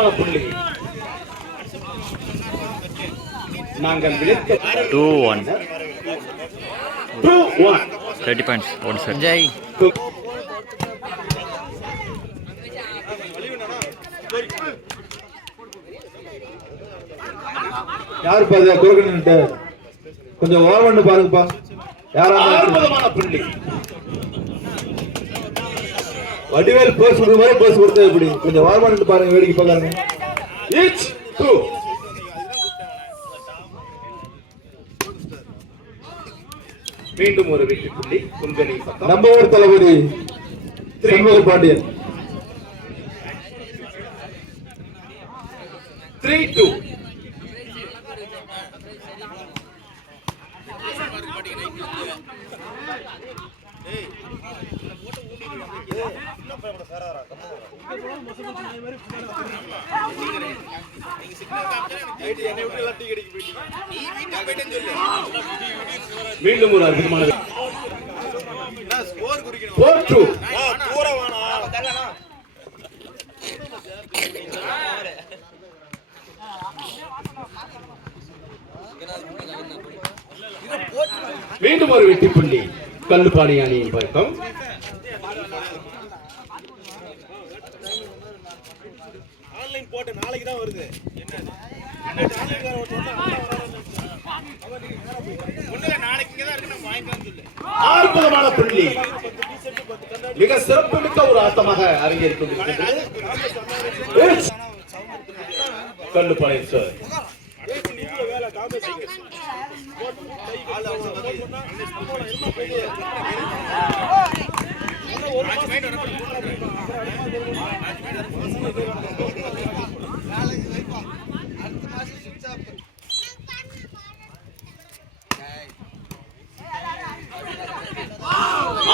அற்புதமான புள்ளி. நாங்கள் விளைத்த 2-1 2-1 30 points. What is it? Jai. யாரு பாரு குறுக்கணுட்டு கொஞ்சம் ஓவன்னு பாருங்கப்பா. அற்புதமான புள்ளி. வடிவேல் பேச கொடுத்த மாதிரி பேச கொடுத்தா இப்படி கொஞ்சம் ஓவன்னு பாருங்க, வேடிக்கை பார்க்கறாங்க. It's 2. மீண்டும் ஒரு வெற்றி புள்ளி. குங்கணி பக்கம் நம்ம ஊர் தளபதி சண்முக பாண்டியன். 3-2. மீண்டும் ஒரு அற்புதமான 4-2. மீண்டும் ஒரு வெற்றி புள்ளி. கல்லுப்பாடி அணியின் பக்கம் போட்டு நாளைக்கு தான் வருது. அற்புதமான புள்ளி. மிக சிறப்பு மிக்க ஒரு ஆட்டமாக அரங்கேறிக் கொண்டிருக்கிறது. கல்லுப்பாளையம் சார்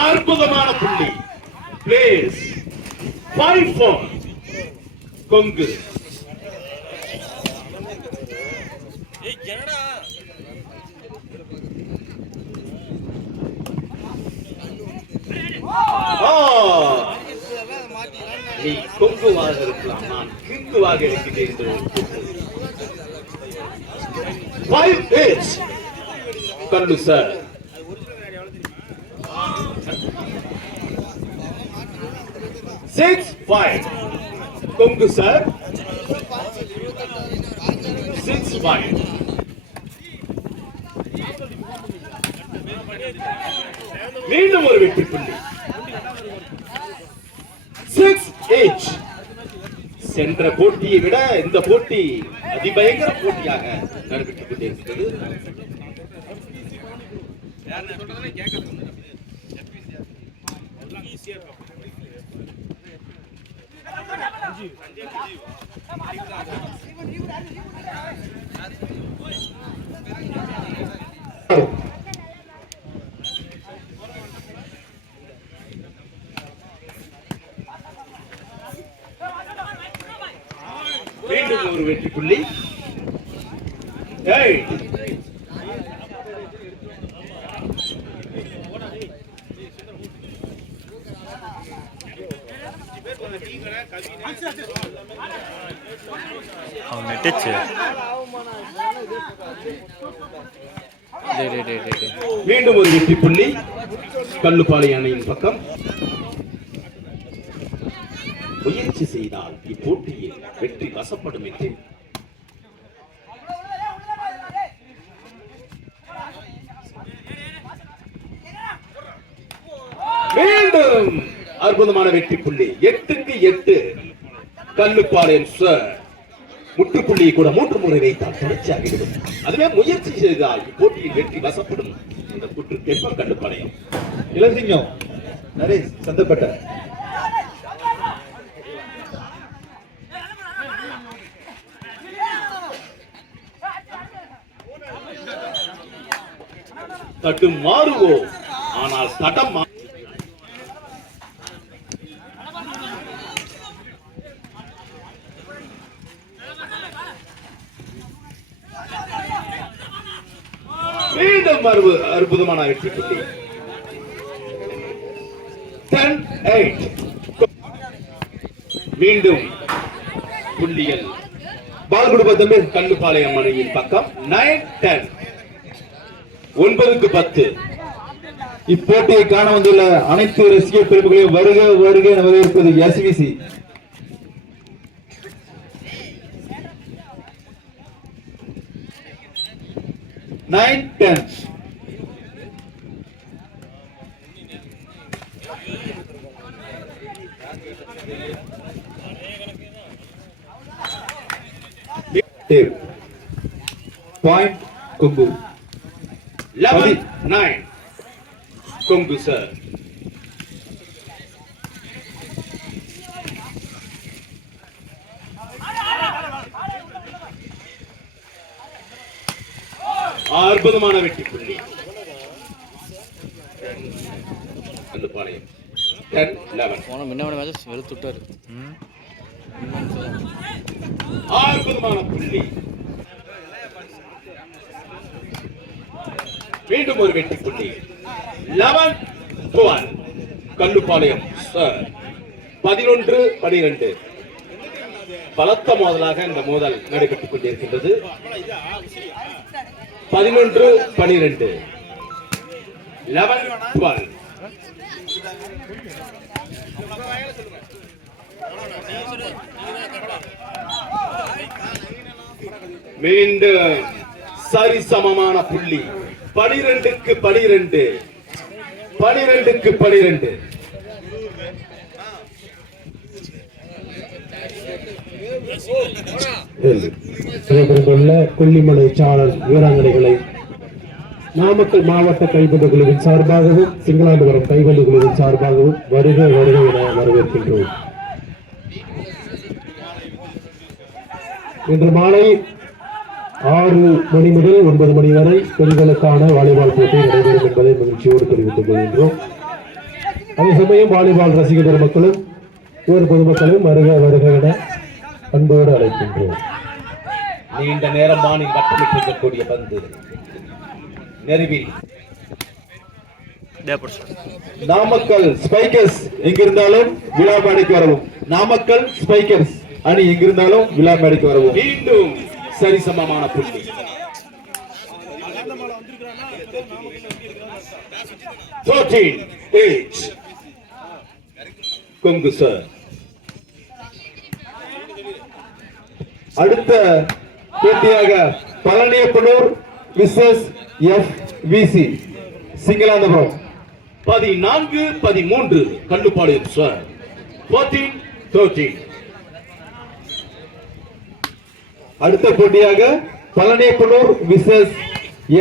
அற்புதமான புள்ளி. பிளேஸ் 5-4 கொங்கு. நீ கொங்குவாக இருக்கலாம், நான் கிங்குவாக இருக்கிறேன். 5-8 கல்லு சார். 6-5 கொங்கு சார். 6-5. மீண்டும் ஒரு வெற்றி புள்ளி. 6-8. சென்ற போட்டியை விட இந்த போட்டி அதிபயங்கர போட்டியாக நடைபெற்றுக் கொண்டிருக்கிறது. மீண்டும் ஒரு வெற்றி புள்ளி. மீண்டும் ஒரு வெற்றி புள்ளி. கல்லுப்பாளையம் அணியின் பக்கம். முயற்சி செய்தால் இப்போட்டியில் வெற்றி வசப்படும் என்று மீண்டும் அற்புதமான வெற்றி புள்ளி. 8-8 கல்லுப்பாளையம் சார். முற்றுப்புள்ளியை கூட 3 முறை வைத்தால் தொடர்ச்சியாகிவிடும். அதுவே முயற்சி செய்தால் இப்போட்டியில் வெற்றி வசப்படும். இந்த கூற்றுக்கேற்ப கல்லுப்பாளையம். இளசிங்கம் நரேஷ் சந்தப்பட்ட தட்டு மாறுவோம், ஆனால் தடம் மீண்டும் அற்புதமான வெற்றி புள்ளி. 10-8 மீண்டும் புள்ளிகள் பால் கொடுப்பா தம்பி. கல்லுப்பாளையம் அணியின் பக்கம் 9-10. 9-10. இப்போட்டியை காண வந்துள்ள அனைத்து ரசிக பெருமைகளையும் வருக வருக என வரவேற்பது SVC. Nine, 10. Point Kungu. 11-9. Kongu sir. அற்புதமான வெற்றி புள்ளி. கல்லுப்பாளையம் 10-11. போன முன்ன மேட்ச் வெளுத்துட்டாரு. அற்புதமான புள்ளி. மீண்டும் ஒரு வெற்றி புள்ளி. 11-12. கல்லுப்பாளையம் சார். 11-12. பலத்த மோதலாக இந்த மோதல் நடைபெற்றுக் கொண்டிருக்கின்றது. 11-12. 11-12. மீண்டும் சரிசமமான புள்ளி. 12-12. 12-12. நடைபெறவுள்ள கொல்லிமலை சாரல் வீராங்கனைகளை நாமக்கல் மாவட்ட கைப்பந்து குழுவின் சார்பாகவும் சிங்களாண்டுபுரம் கைப்பந்து குழுவின் சார்பாகவும் வருக வருக என வரவேற்கின்றோம். இன்று மாலை 6 மணி முதல் 9 மணி வரை பெண்களுக்கான வாலிபால் போட்டி நடைபெறும் என்பதை மகிழ்ச்சியோடு தெரிவித்துக் கொள்கின்றோம். அதே சமயம் வாலிபால் ரசிக பெருமக்களும் ஊர் பொதுமக்களும் வருக வருக என அன்போடு அழைக்கின்றோம். நீண்ட நேரம் வானில் வட்டமிட்டிருக்கக்கூடிய பந்து நெருவில் நாமக்கல் ஸ்பைக்கர்ஸ் எங்கிருந்தாலும் விழா மேடைக்கு வரவும். நாமக்கல் ஸ்பைக்கர்ஸ் அணி எங்கிருந்தாலும் விழா மேடைக்கு வரவும். மீண்டும் சரிசமமான புள்ளி. 13-8. கொங்கு சார். அடுத்த போட்டியாக பழனியப்பனூர் விசஸ் FVC சிங்களாந்தபுரம். 14-13. கல்லுப்பாளையம் சார். 14-13. அடுத்த போட்டியாக பழனியப்பனூர் விசஸ்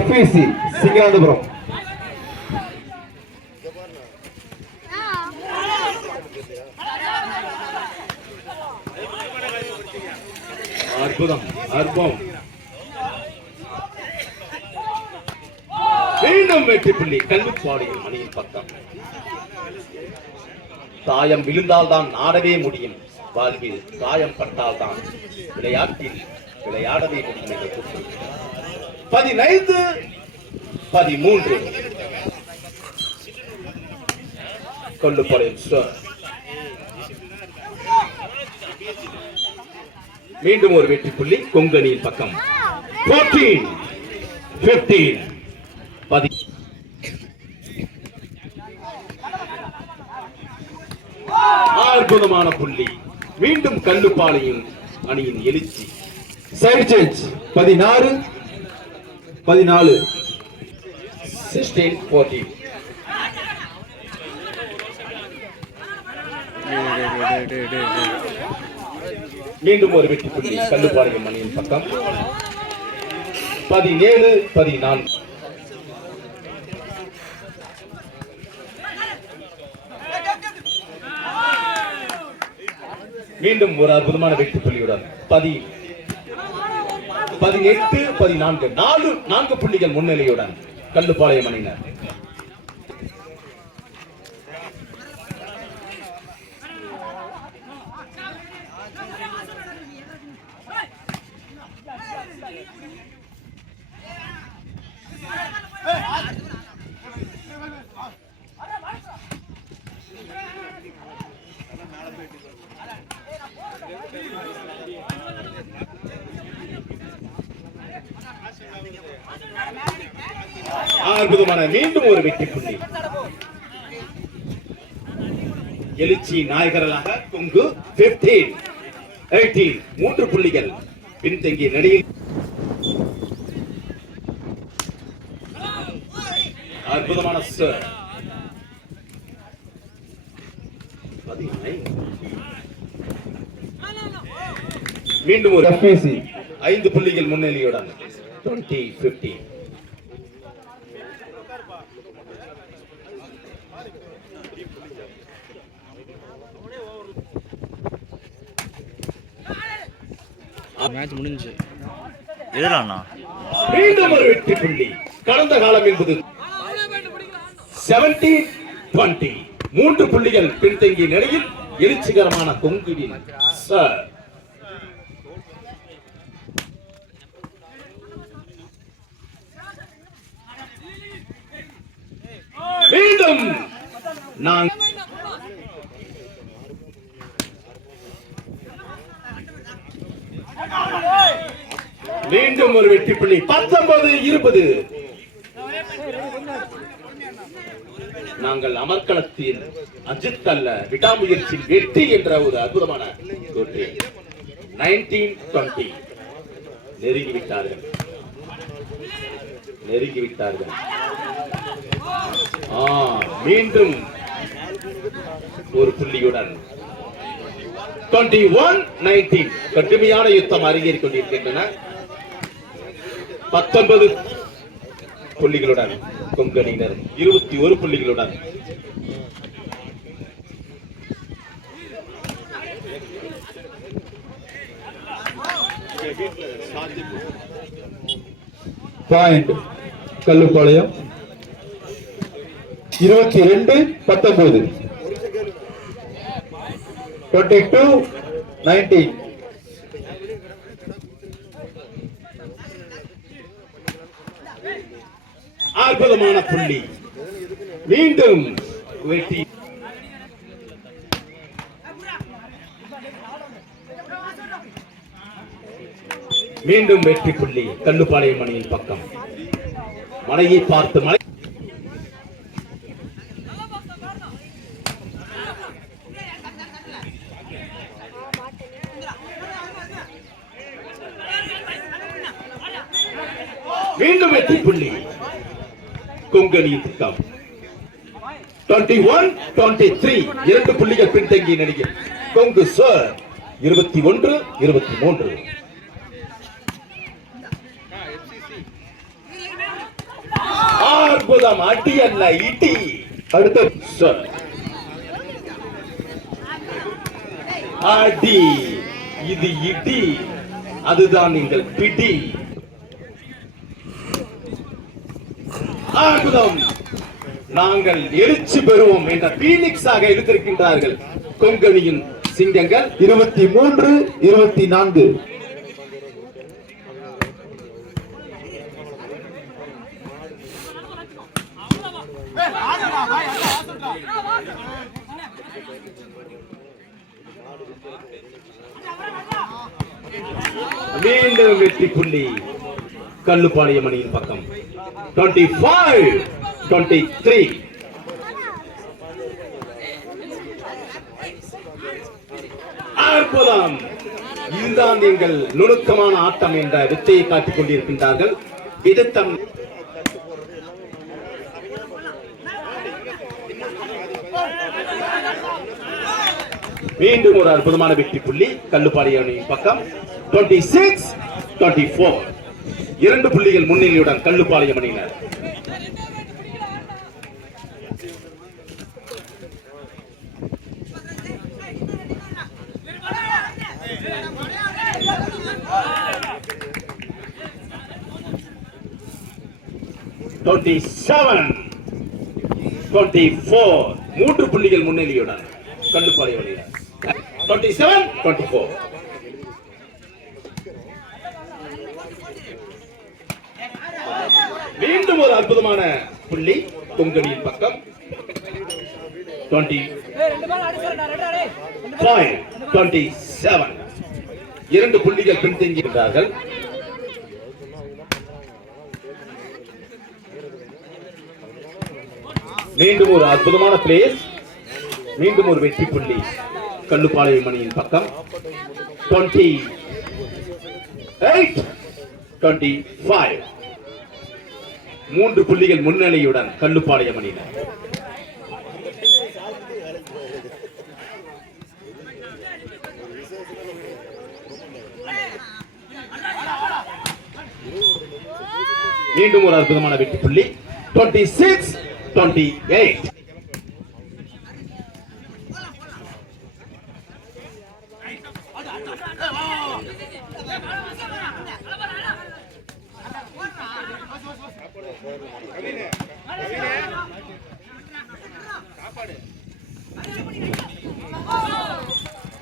FVC சிங்களாந்தபுரம். அற்புதம் அற்புதம். மீண்டும் வெற்றி புள்ளி. கல்லுப்பாளையம் அணியின் பக்கம். தாயம் விழுந்தால் தான் ஆடவே முடியும். வாழ்வில் காயம் பட்டால் தான் விளையாட்டில் விளையாடவே முடியும் என்ற கூற்று. 15-13. கொல்லுப்பாளையம் சார். மீண்டும் ஒரு வெற்றி புள்ளி கொங்கணியின் பக்கம். 14-15. அற்புதமான புள்ளி. மீண்டும் கல்லுப்பாளையம் அணியின் எழுச்சி. Side change. 16-14. 16-14. மீண்டும் ஒரு வெற்றி புள்ளி கல்லுப்பாளையம் அணியின் பக்கம். 17-14. மீண்டும் ஒரு அற்புதமான வெற்றி புள்ளியுடன் 18-14. 4 புள்ளிகள் முன்னிலையுடன் கல்லுப்பாளையம் அணியினர். அற்புதமான மீண்டும் ஒரு வெற்றி புள்ளி. எழுச்சி நாயகர்களாக கொங்கு 15-18 3 புள்ளிகள் பின்தங்கிய நிலையில் அற்புதமான சர். மீண்டும் ஒரு FPC 5 புள்ளிகள் முன்னிலையுடன் 20-15. மேட்ச் முடிஞ்சு எதிரானா மீண்டும் ஒரு வெற்றி புள்ளி. கடந்த காலம் என்பது 17-20 3 புள்ளிகள் பின்தங்கிய நிலையில் எழுச்சிகரமான கொங்குவின் சார். மீண்டும் நான் மீண்டும் ஒரு வெற்றி புள்ளி. 19-20 நாங்கள் அமர்க்களத்தில் அஜித் அல்ல விடாமுயற்சியில் வெற்றி என்ற ஒரு அற்புதமான 19-20 நெருங்கிவிட்டார்கள். மீண்டும் ஒரு புள்ளியுடன் 21-19 கடுமையான யுத்தம் அரங்கேறிக் கொண்டிருக்கின்றன. 19 புள்ளிகளுடன் கொங்கணியினர் 21 புள்ளிகளுடன் பாயிண்ட் கல்லுப்பாளையம் 22-19 22-19 அற்புதமான புள்ளி. மீண்டும் வெற்றி. மீண்டும் வெற்றி புள்ளி கல்லுப்பாளையம் மணியின் பக்கம். மலையை பார்த்து மலை மீண்டும் வெற்றி புள்ளி கொங்கணியின் பக்கம். 21-23 2 புள்ளிகள் பின்தங்கிய நிலையில் கொங்கு சார் 21-23. அற்புதம் அடி அல்ல இடி. அடுத்த சார் அடி, இது இடி, அதுதான் நீங்கள் பிடி. அற்புதம், நாங்கள் எழுச்சி பெறுவோம் என்ற பீனிக்ஸாக எடுத்திருக்கின்றார்கள் கொங்கணியின் சிங்கங்கள். 23-24 மீண்டும் வெற்றி புள்ளி கல்லுப்பாளையம் அணியின் பக்கம். 25-23 அற்புதம், இதுதான் எங்கள் நுணுக்கமான ஆட்டம் என்ற வித்தையை காட்டிக் கொண்டிருக்கின்றார்கள். எதிர்த்தம் மீண்டும் ஒரு அற்புதமான வெற்றி புள்ளி கல்லுப்பாளையம் அணியின் பக்கம். 26-24 2 புள்ளிகள் முன்னிலையுடன் கல்லுப்பாளையம் அணியினர். மூன்று புள்ளிகள் முன்னிலையுடன் கல்லுப்பாளையம் அணியினர். 27-24 மீண்டும் ஒரு அற்புதமான புள்ளி கொங்கணியின் பக்கம். 25-27 2 புள்ளிகள் பின்தங்கியிருக்கிறார்கள். மீண்டும் ஒரு அற்புதமான பிளேஸ், மீண்டும் ஒரு வெற்றி புள்ளி கல்லுப்பாளையம் அணியின் பக்கம். 28-25, 3 புள்ளிகள் முன்னிலையுடன் கல்லுப்பாளையம் அணியினர். மீண்டும் ஒரு அற்புதமான வெற்றி புள்ளி 26-28.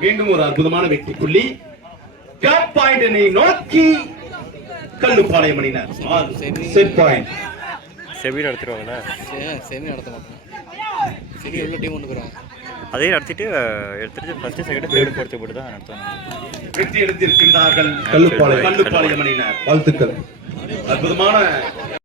மீண்டும் ஒரு அற்புதமான வெற்றி புள்ளி கப் பாயிண்டினை நோக்கி கல்லுப்பாளையம் அணியினர். Set point. செவி நடத்திடுவாங்களா? செமி நடத்த மாட்டோம். செமி எவ்வளோ டீம் கொண்டு போகிறாங்க, அதே எடுத்துட்டு ஃபர்ஸ்ட் செகண்ட் தேர்ட் ஃபோர்த் போட்டு தான் நடத்துவாங்க. வெற்றி எடுத்திருக்கின்றார்கள் கல்லுப்பாளையம் கல்லுப்பாளையம் அணியினர். வாழ்த்துக்கள். அற்புதமான